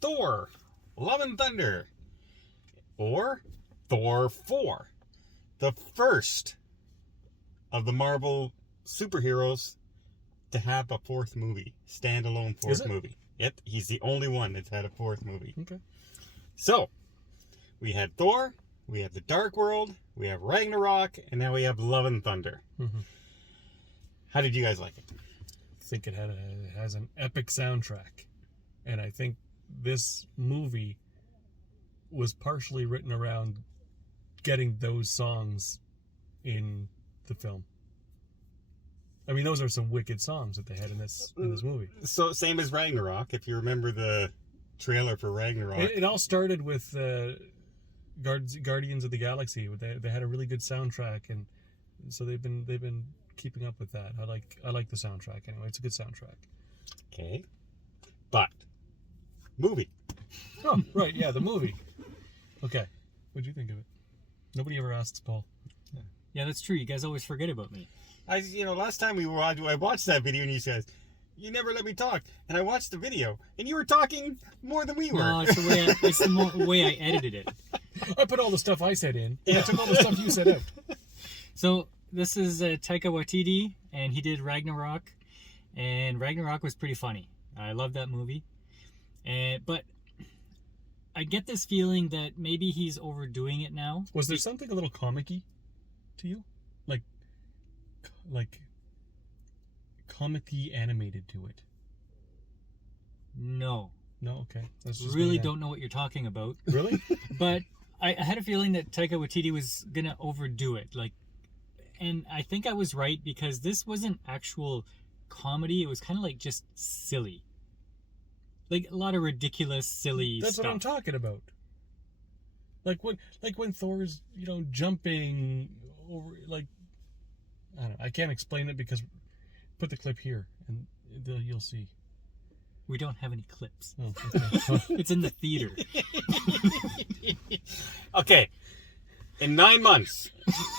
Thor, Love and Thunder, or Thor 4, the first of the Marvel superheroes to have a fourth movie, standalone fourth movie. Yep, he's the only one that's had a fourth movie. Okay. So, we had Thor, we have The Dark World, we have Ragnarok, and now we have Love and Thunder. Mm-hmm. How did you guys like it? I think it has an epic soundtrack. And I think this movie was partially written around getting those songs in the film. I mean, those are some wicked songs that they had in this movie. So, same as Ragnarok, if you remember the trailer for Ragnarok. It all started with Guardians of the Galaxy. They had a really good soundtrack, and so they've been keeping up with that. I like the soundtrack anyway. It's a good soundtrack. Okay. But movie. Oh, right, yeah, the movie. Okay. What'd you think of it? Nobody ever asks Paul. Yeah, that's true. You guys always forget about me. Last time I watched that video and you said, you never let me talk. And I watched the video and you were talking more than we were. No, it's the way I edited it. I put all the stuff I said in. Yeah. I took all the stuff you said out. So this is Taika Waititi, and he did Ragnarok, and Ragnarok was pretty funny. I love that movie, but I get this feeling that maybe he's overdoing it now. Was there something a little comic-y to you? Like comically animated to it? No. No, okay. That's just really don't know what you're talking about. Really? But I had a feeling that Taika Waititi was gonna overdo it. And I think I was right, because this wasn't actual comedy. It was kind of like just silly. Like a lot of ridiculous, silly That's stuff. what I'm talking about. Like when Thor's, jumping over, I don't know. I can't explain it because put the clip here and you'll see. We don't have any clips. Oh, okay. It's in the theater. Okay. In 9 months,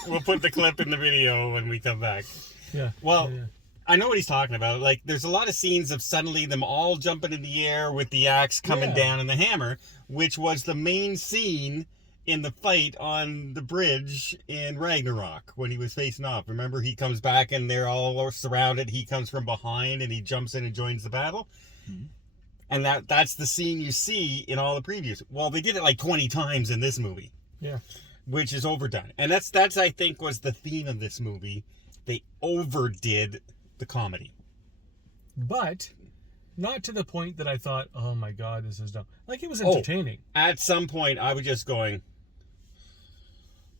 we'll put the clip in the video when we come back. Yeah. Well, yeah. I know what he's talking about. There's a lot of scenes of suddenly them all jumping in the air with the axe coming down and the hammer, which was the main scene in the fight on the bridge in Ragnarok when he was facing off. Remember, he comes back and they're all surrounded. He comes from behind and he jumps in and joins the battle. Mm-hmm. And that's the scene you see in all the previews. Well, they did it 20 times in this movie. Yeah. Which is overdone. And that's I think was the theme of this movie. They overdid the comedy. But not to the point that I thought, oh my God, this is dumb. It was entertaining. At some point, I was just going,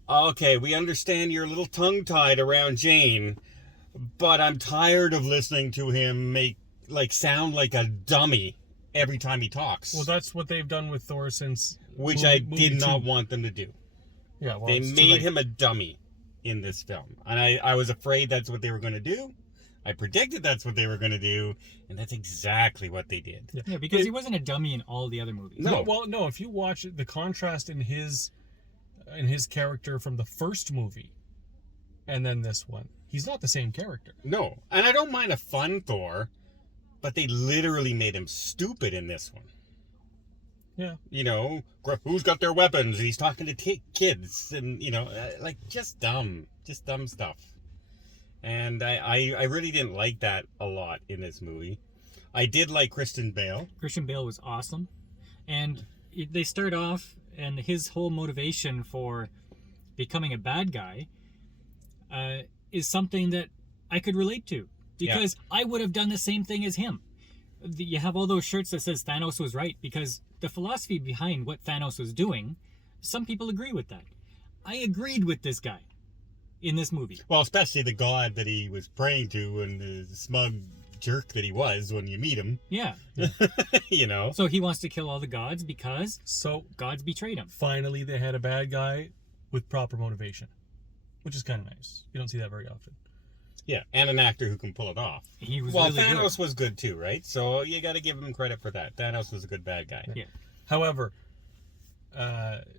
okay, we understand you're a little tongue-tied around Jane, but I'm tired of listening to him sound like a dummy every time he talks. Well, that's what they've done with Thor since... Which I did not want them to do. Yeah, well, they made him a dummy in this film. And I was afraid that's what they were going to do. I predicted that's what they were going to do, and that's exactly what they did. Yeah, because he wasn't a dummy in all the other movies. No, no. If you watch the contrast in his character from the first movie, and then this one, he's not the same character. No, and I don't mind a fun Thor, but they literally made him stupid in this one. Yeah. Who's got their weapons? He's talking to kids, and just dumb stuff. And I really didn't like that a lot in this movie. I did like Christian Bale. Christian Bale was awesome. And they start off, and his whole motivation for becoming a bad guy is something that I could relate to. Because I would have done the same thing as him. You have all those shirts that says Thanos was right, because the philosophy behind what Thanos was doing, some people agree with that. I agreed with this guy in this movie. Well, especially the god that he was praying to and the smug jerk that he was when you meet him. Yeah. So he wants to kill all the gods because gods betrayed him. Finally, they had a bad guy with proper motivation, which is kind of nice. You don't see that very often. Yeah, and an actor who can pull it off. He was really Thanos good. was good too, right? So you got to give him credit for that. Thanos was a good bad guy. Yeah. However,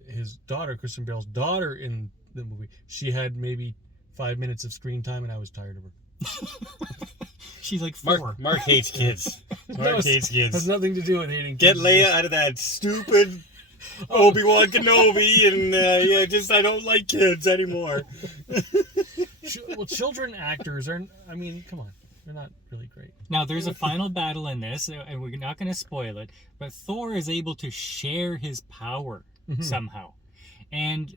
his daughter, Christian Bale's daughter in the movie, she had maybe 5 minutes of screen time, and I was tired of her. She's like 4. Mark hates kids. Arcade kids. Has nothing to do with hating Get kids. Leia out of that stupid Obi-Wan Kenobi, and I don't like kids anymore. Well, children actors are. I mean, come on, they're not really great. Now, there's a final battle in this, and we're not going to spoil it, but Thor is able to share his power somehow. And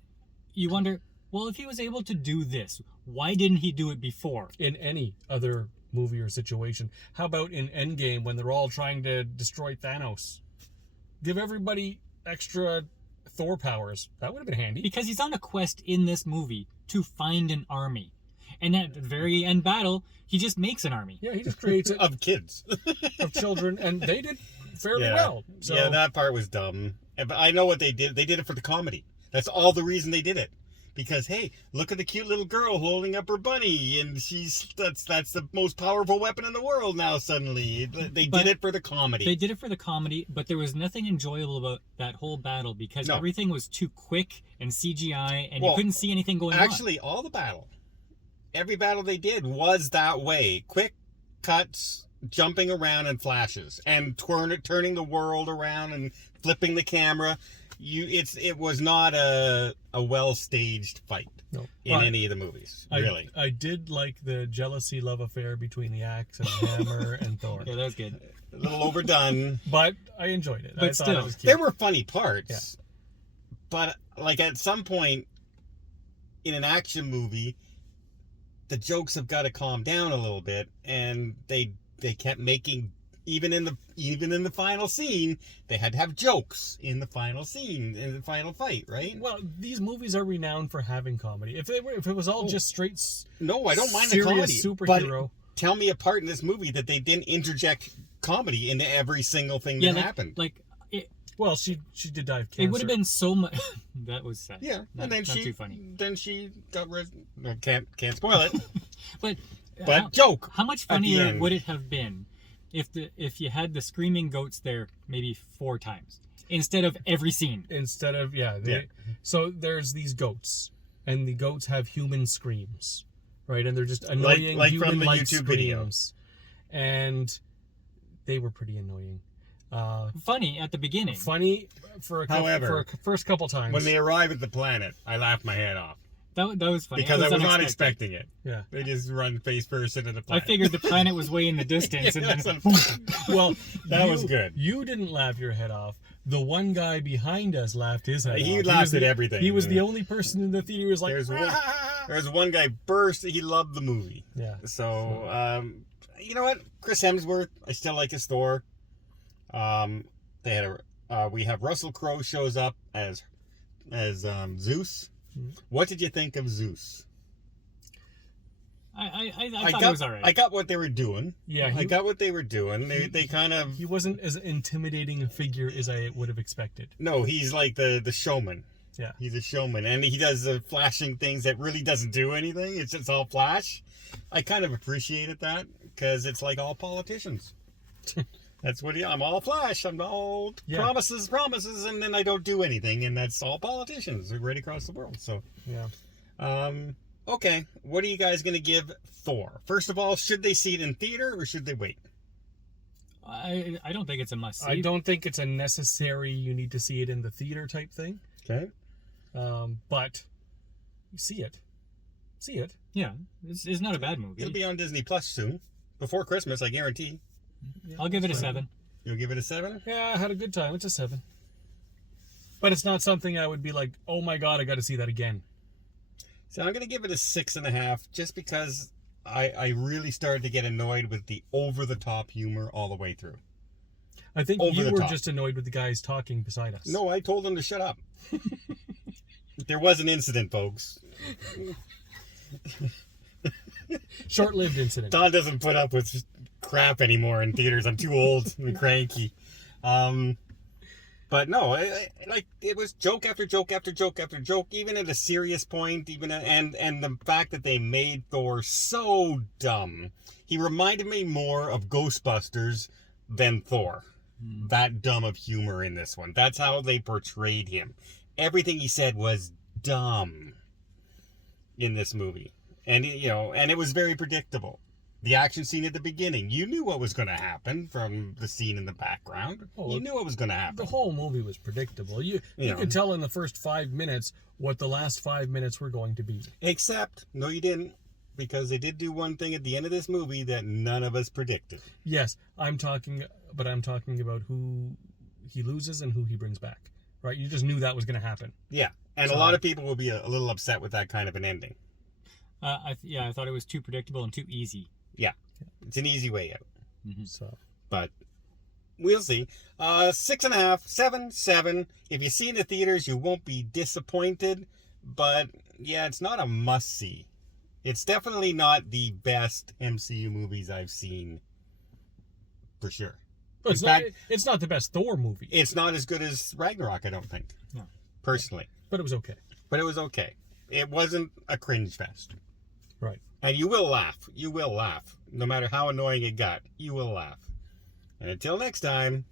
you wonder, well, if he was able to do this, why didn't he do it before? In any other movie or situation. How about in Endgame when they're all trying to destroy Thanos? Give everybody extra Thor powers. That would have been handy. Because he's on a quest in this movie to find an army. And at the very end battle, he just makes an army. Yeah, he just creates it Of kids. of children, and they did fairly well. So Yeah, that part was dumb. But I know what they did. They did it for the comedy. That's all the reason they did it. Because, hey, look at the cute little girl holding up her bunny, and that's the most powerful weapon in the world now suddenly. They did it for the comedy. They did it for the comedy, but there was nothing enjoyable about that whole battle because No. everything was too quick and CGI, and Well, you couldn't see anything going on. Actually, all the battle. Every battle they did was that way. Quick cuts, jumping around, and flashes. And turning the world around and flipping the camera. It was not a well-staged fight no. in But any of the movies, really. I did like the jealousy love affair between the axe and the hammer and Thor. Yeah, that was good. A little overdone. But I enjoyed it. But I thought still, it was cute. There were funny parts. Yeah. But, like, at some point in an action movie, the jokes have got to calm down a little bit, and they kept making... Even in the final scene, they had to have jokes in the final scene, in the final fight, right? Well, these movies are renowned for having comedy. If it was all just straight No, I don't mind the comedy. serious superhero. But tell me a part in this movie that they didn't interject comedy into every single thing that happened. Well, she did die of cancer. It would have been so much. That was sad. Yeah, Not, and then not too funny. Then she got no, can't spoil it. But Joke. How much at the funnier end. would it have been if you had the screaming goats there maybe 4 times instead of every scene? Instead of So there's these goats, and the goats have human screams, right? And they're just annoying like from the human-like YouTube video. screams, and they were pretty annoying. Funny at the beginning. Funny for a first couple times. When they arrive at the planet, I laughed my head off That was funny. because I was not unexpected. expecting it. Yeah. They just run face first into the I planet. figured the planet was way in the distance, and That's then Well, That was good. You didn't laugh your head off. The one guy behind us laughed his head off. He laughed at everything. He was the only person in the theater who was like, There's one guy burst. He loved the movie. Yeah. So, you know what? Chris Hemsworth. I still like his Thor. They had we have Russell Crowe shows up as Zeus. What did you think of Zeus? I thought it was all right. I got what they were doing. Yeah, I got what they were doing. They kind of... He wasn't as intimidating a figure as I would have expected. No, he's like the showman. Yeah. He's a showman. And he does the flashing things that really doesn't do anything. It's just all flash. I kind of appreciated that because it's like all politicians. That's what I'm all flash. I'm all promises, and then I don't do anything. And that's all politicians right across the world. So, yeah. Okay, what are you guys going to give Thor? First of all, should they see it in theater or should they wait? I don't think it's a must see. I don't think it's a necessary, you need to see it in the theater type thing. Okay. But see it. See it. Yeah, it's not a bad movie. It'll be on Disney Plus soon. Before Christmas, I guarantee. Yeah, I'll give it a fine. 7. You'll give it a 7? Yeah, I had a good time. It's a 7. But it's not something I would be like, oh my god, I got to see that again. So I'm going to give it a 6.5 just because I really started to get annoyed with the over-the-top humor all the way through. I think Over you the were top. just annoyed with the guys talking beside us. No, I told them to shut up. There was an incident, folks. Short-lived incident. Don doesn't put up with crap anymore in theaters. I'm too old and cranky. But no, it was joke after joke after joke after joke, even at a serious point, and the fact that they made Thor so dumb. He reminded me more of Ghostbusters than Thor. That dumb of humor in this one. That's how they portrayed him. Everything he said was dumb in this movie. And and it was very predictable. The action scene at the beginning, you knew what was going to happen from the scene in the background. Oh, You knew what was going to happen. The whole movie was predictable. You know. could tell in the first 5 minutes what the last 5 minutes were going to be. Except, no, you didn't, because they did do one thing at the end of this movie that none of us predicted. Yes, I'm talking about who he loses and who he brings back. Right? You just knew that was going to happen. Yeah, and a lot of people will be a little upset with that kind of an ending. I thought it was too predictable and too easy. Yeah, it's an easy way out. Mm-hmm. So, But we'll see. 6.5, 7. If you see it in the theaters, you won't be disappointed. But yeah, it's not a must see. It's definitely not the best MCU movies I've seen, for sure. but In it's not the best Thor movie. It's not as good as Ragnarok, I don't think. No. Personally. But it was okay. But it was okay. It wasn't a cringe fest. Right. And you will laugh. You will laugh. No matter how annoying it got, you will laugh. And until next time,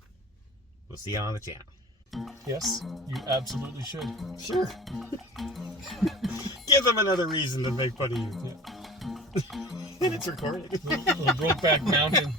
we'll see you on the channel. Yes, you absolutely should. Sure. Give them another reason to make fun of you. Yeah. And it's recorded. Little Brokeback Mountain.